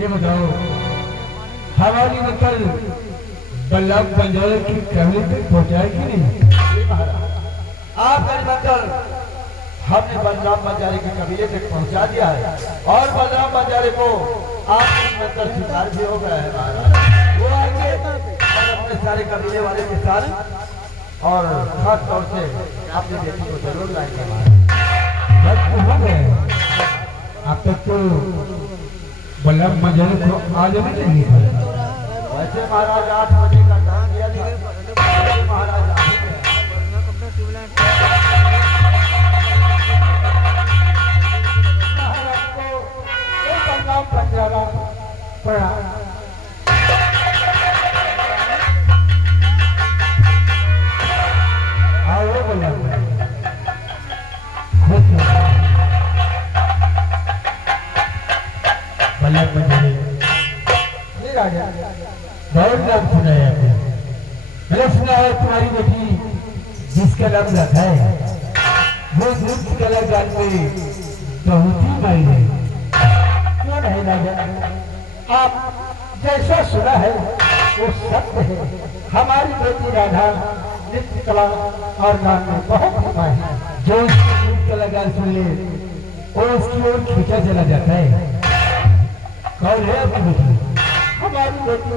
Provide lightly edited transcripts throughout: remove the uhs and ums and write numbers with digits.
ये बताओ हमारी नकल बल्लभ बंजारे की कमरे तक पहुंचाए कि नहीं? आपका नकल हमने बलराम बंजारे के कबीले तक पहुंचा दिया है और बलराम बंजारे को आपके नकल स्वीकार भी हो गया है महाराज। वो आगे और अपने सारे कबीले वाले के साथ और खास तौर से अपनी बेटी को जरूर लाएंगे महाराज। अब तक तो बल्लभ बंजारे को आज भी नहीं था। वैसे महाराज 8 बजे का टाइम दिया था महाराज बंजारा पड़ा आओ बल्लभ बल्लभ बंजारे राजा बहुत नाम सुना है आपने। मैंने सुना है तुम्हारी बेटी जिसका नाम रखा है वो नृत्य कलाकार में बहुत ही माहिर है। क्यों नहीं राजा, आप जैसा सुना है वो सत्य है। हमारी बेटी राधा नृत्य कला और गान में बहुत ही माहिर है। जो नृत्य कलाकार सुन ले वो उसकी ओर खींचा चला जाता है। कौन है आपकी बेटी? हमारी बेटी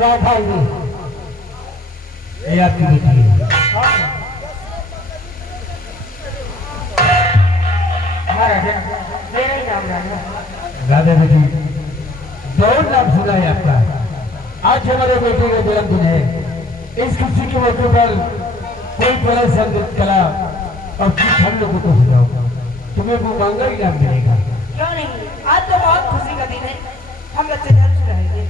राधा ही आपकी बेटी है। राधा बेटी बहुत नाम सुना है आपका। आज हमारे बेटे का जन्मदिन है। इस खुशी के मौके पर कोई बड़ा संगीत कला और कुछ हम लोगों को सुनाओ, तुम्हें वो मांगा इनाम मिलेगा। क्यों नहीं, आज तो बहुत खुशी का दिन है, हम बच्चे जरूर रहेंगे।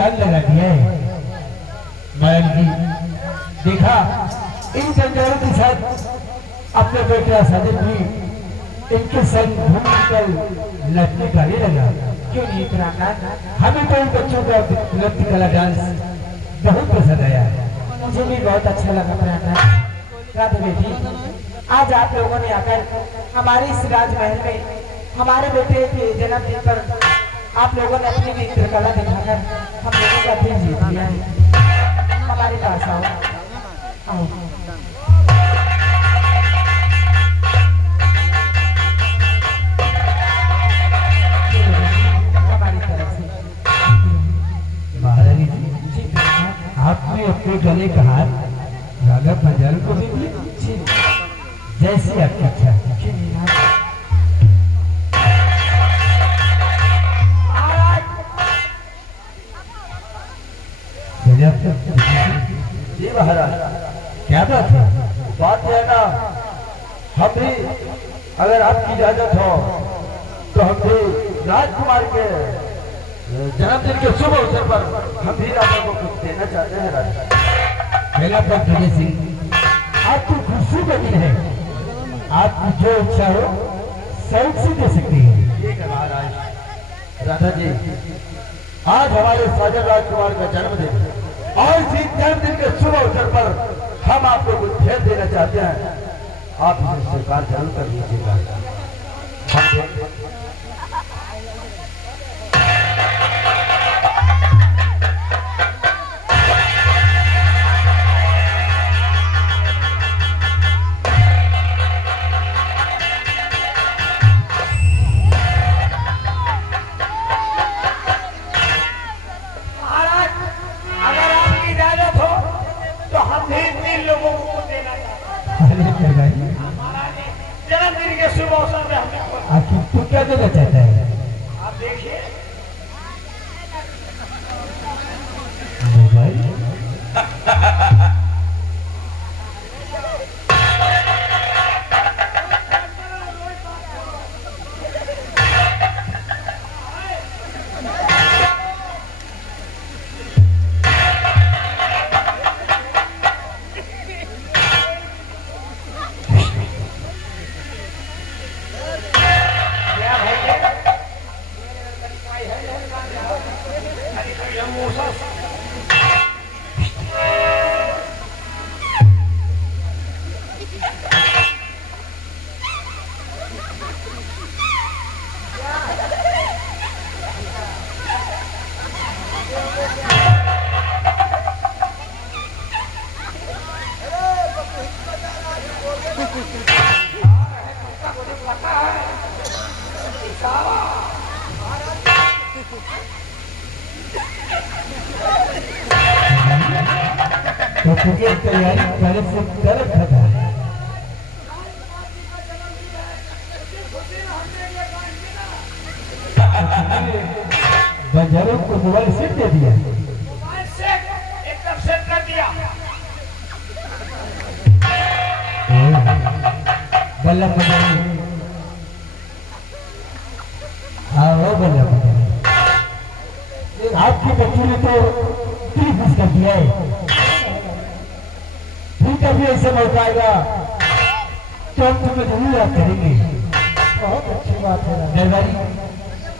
चाल लगा दिया है। माया जी देखा इन जंजारों के साथ अपने बेटा साजिद भी इनके संग घूमकर नचने का ही लगा। क्यों नहीं प्राणनाथ? हमें तो इन बच्चों का नृत्य कला डांस बहुत पसंद आया। मुझे भी बहुत अच्छा लगा प्राणनाथ। राधे बेटी, आज आप लोगों ने आकर हमारे इस राजमहल में हमारे बेटे के जन्मदिन पर आप लोगों ने अपनी नृत्य कला दिखाकर हम लोगों का दिल जीत लिया है। हमारे पास आओ, आओ। हमारी तरफ से महारानी जी आपने अपने गले का हार राधा पंजाल को दे दिया। जैसी आपकी इच्छा है। जी महाराज, क्या बात है? बात है ना, हम भी अगर आपकी इजाजत हो तो हम भी राजकुमार के जन्मदिन के शुभ अवसर पर हम भी राजा को कुछ देना चाहते हैं। राजा मेरा पत्र विजय सिंह, आपकी खुशी का दिन है, आपकी जो इच्छा हो शौक से दे सकती है। ठीक है महाराज। राधा जी, आज हमारे साजन राजकुमार का जन्मदिन है और इसी जन्मदिन के शुभ अवसर पर हम आपको कुछ भेंट देना चाहते हैं। आप इसे स्वीकार जरूर कर लीजिएगा। जन्मदिन के शुभ अवसर में हमें आखिर तू क्या देना चाहता है? आप देखिए मोबाइल। तो तुझे तैयारी पहले से कर रखा था। बंजारों को मोबाइल सेट दे दिया। एकदम सेट कर दिया। बल्लभ बजानी, हाँ वो बल्लभ बजानी, आपकी बच्ची ने तो दिल खुश कर दिया है। फिर कभी ऐसे मौका आएगा तो हम तुम्हें जरूर याद करेंगे। बहुत अच्छी बात है। दरबारी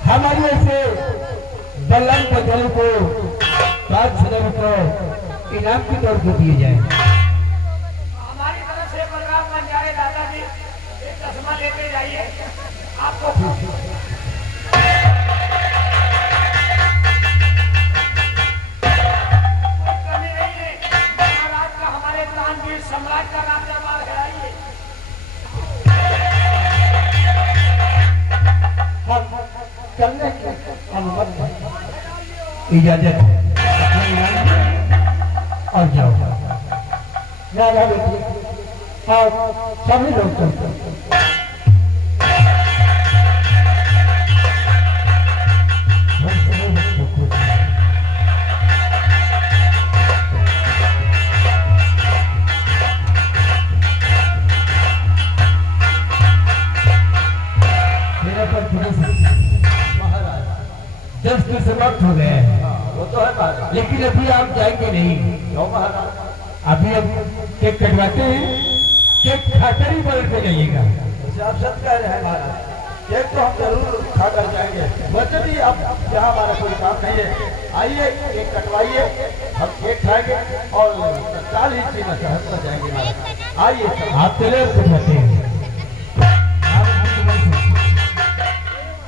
हमारी ऐसे बल्लभ बजानी को 5,000 रुपये इनाम के तौर पर दिए जाए। हमारी तरफ से बलराम बंजारे दादाजी एक चश्मा लेके जाइए आपको। सम्राट का नाम दरबार है। आइए हम चलने की अनुमति है। इजाजत और जाओ। राधा बेटी और सभी लोग चलते हैं। जब समाप्त हो गए हैं। वो तो है बात। महाराज। अभी अब केक कटवाते हैं, केक खाकर ही पलट पे जाइएगा। वैसे आप सच कह रहे हैं महाराज, केक तो हम जरूर खा कर जाएंगे। वैसे भी अब यहाँ हमारा कोई काम नहीं है, आइए केक कटवाइए, हम केक खाएंगे और तत्काल ही श्री शहर पर जाएंगे महाराज। आइए आप चले कटवाते हैं,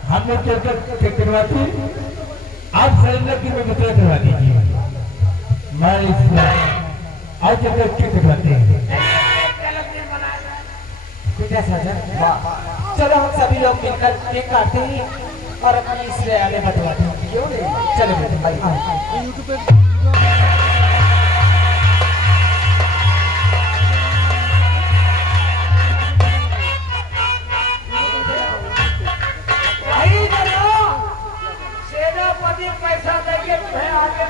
हम लोग चलकर केक कटवाते हैं, आप सरेंद्र की में दूसरा करवा दीजिए। मैं आज चलकर केक कटवाते हैं। ठीक है साजन, चलो हम सभी लोग मिलकर केक काटते हैं और अपनी इसलिए आगे बढ़वाते हैं। क्यों नहीं, चलो बेटे भाई आओ। सेनापति पैसा देके तुम्हें आगे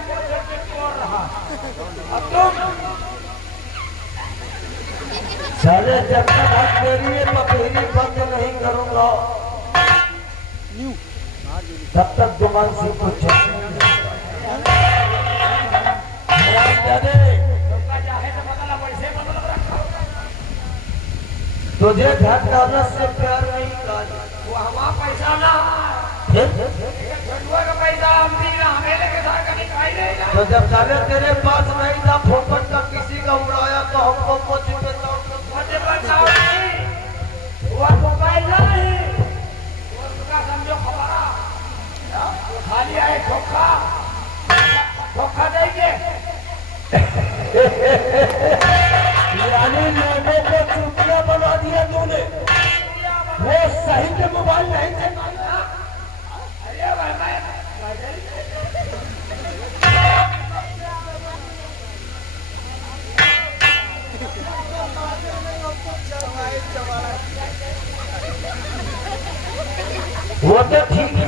छोड़ रहा, अब तुम साले जब तक हाथ मेरी पपीरी बंद नहीं करूंगा तब तक दुकान से कुछ तुझे घर दौलत से प्यार नहीं काज, वो हमारा पैसा ना का पैसा हम भी हमें लेके साथ कभी खाई रहेगा। तो जब साले तेरे पास नहीं था फोकट का किसी का उड़ाया तो हमको कुछ मुझे बताओ नहीं, वो मोबाइल नहीं, वो उसका समझो खबरा खाली आए धोखा धोखा देंगे। यानी लोगों को चुटिया बना दिया तूने, वो सही के मोबाइल नहीं थे। अरे भाई मैं वो तो ठीक है,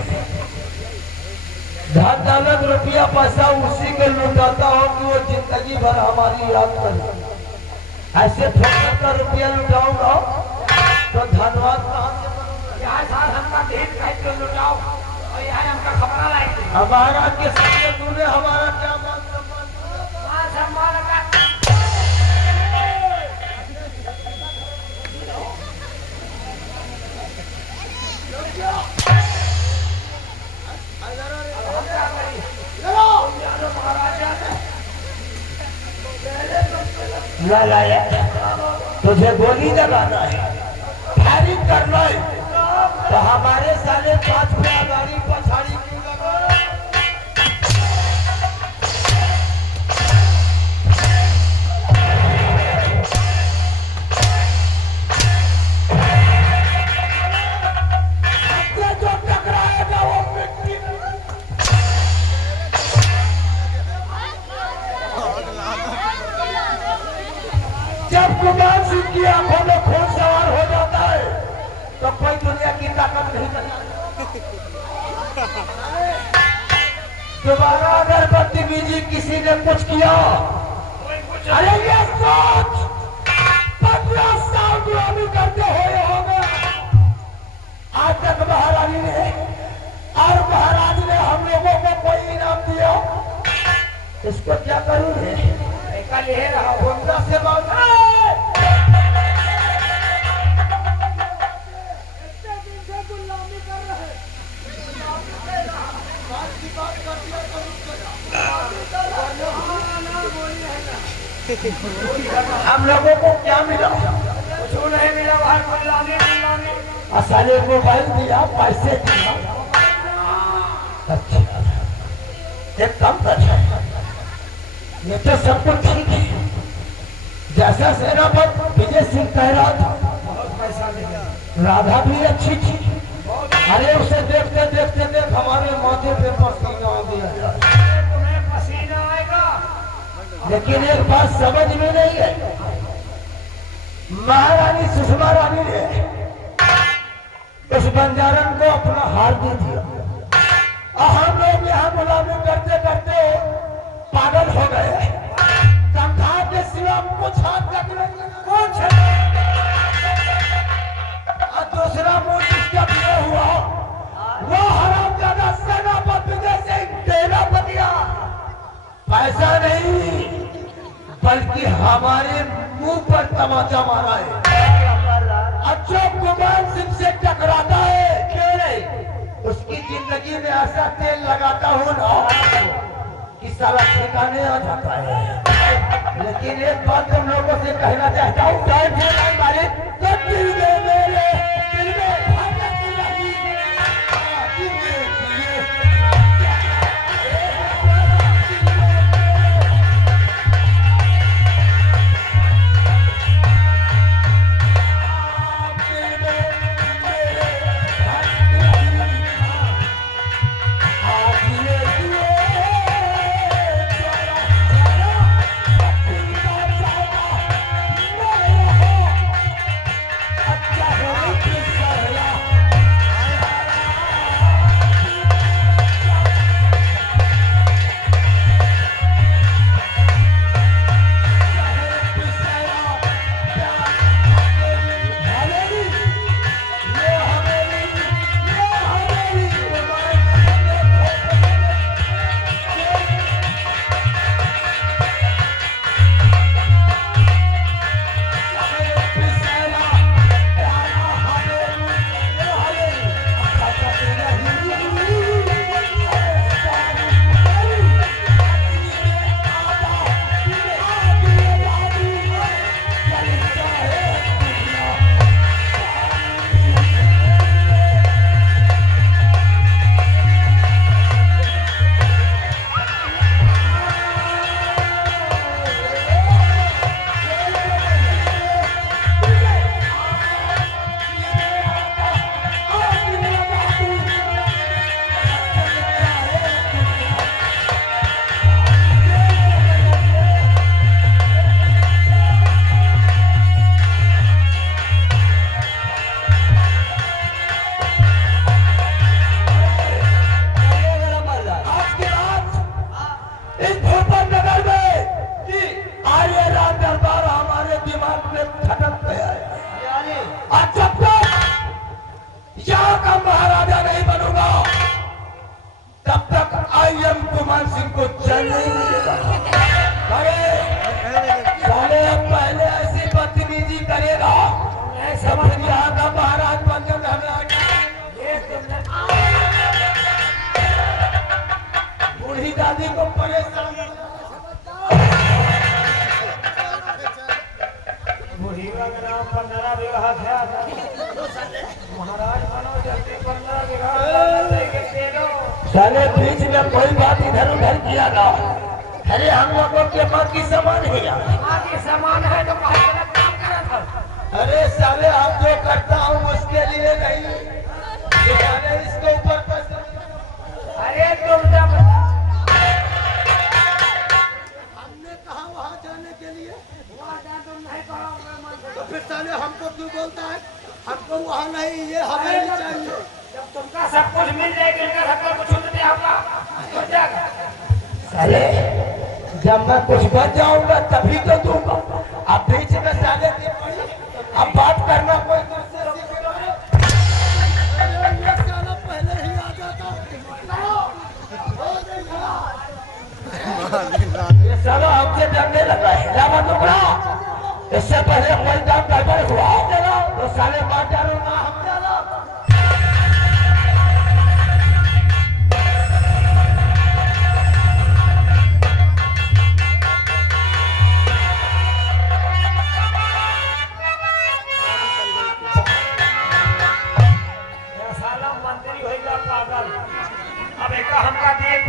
धन दौलत रुपया पैसा उसी को लुटाता हो कि वो जिंदगी भर हमारी याद करे। ऐसे फोकट का रुपया लुटाऊंगा तो धनवान कहाँ से बनूंगा? यहाँ साथ हमका ढेर कहीं तो लुटाओ और यहाँ हमका खबरा लाएंगे। हमारा के सामने तूने हमारा क्या मान मान सम्मान का लाया तुझे गोली लगाना है, फायरिंग करना है तो हमारे साले 5 पे गाड़ी पछाड़ी क्यों लगा? जो टकराएगा वो मिट्टी जब कुमार सिंह की आंखों में खून सवार हो जाता है तो कोई दुनिया की ताकत नहीं बनती। दोबारा अगर बदतमीजी किसी ने कुछ किया, अरे ये सोच 15 साल गुलामी करते हुए होगा। आज तक महारानी ने और महाराज ने हम लोगों को कोई इनाम दिया, इसको क्या करूंगे? कल ये रहा गुंडा से मांगा हम लोगों को क्या मिला? कुछ नहीं मिला, बाहर गुलामी गुलामी। साले मोबाइल दिया, पैसे दिया। अच्छा एक काम कर, ये तो सब कुछ ठीक है। जैसा सेनापति विजय सिंह कह रहा था, राधा भी अच्छी थी। अरे उसे देखते देखते देख हमारे माथे पे पसीना आ गया। तुम्हें पसीना आएगा, लेकिन एक बात समझ में नहीं है, महारानी सुषमा रानी ने उस बंजारन को अपना हार दे दिया और हम लोग यहाँ गुलामी करते करते पागल हो गए। कंधा के सिवा कुछ हाथ कटने कुछ और दूसरा मुंह जिसका दिया हुआ वो हरामजादा सेनापति विजय सिंह तेरा बनिया। पैसा नहीं बल्कि हमारे मुंह पर तमाचा मारा है। अच्छा गुमान सिंह से टकराता है, क्यों नहीं? उसकी जिंदगी में ऐसा तेल लगाता हूँ ना कि साला ठिकाने आ जाता है। लेकिन एक बात तुम लोगों से कहना चाहता हूँ, मेरे दिल में साले बीच में कोई बात इधर उधर किया ना। अरे हम लोगों के माँ की समान है यार, समान है तो काम करा था। अरे साले हम जो करता हूँ उसके लिए नहीं, ये साले इसके ऊपर अरे तुम जब हमने कहा वहाँ जाने के लिए, तुम नहीं कहो तो फिर साले हमको क्यों बोलता है? हमको वहाँ नहीं, ये हमें चाहिए। जब तुमका सब कुछ मिल जाएगा, इनका सब कुछ छूट दिया होगा तो जाएगा। साले जब मैं कुछ बच जाऊंगा तभी तो दूंगा। अब बीच में साले अब बात करना कोई दूसरे से अरे ये साला पहले ही आ जाता। ये साला हमसे डरने लगा है। लावा टुकड़ा इससे पहले कोई काम गड़बड़ हुआ तो साले मार डालूंगा हम।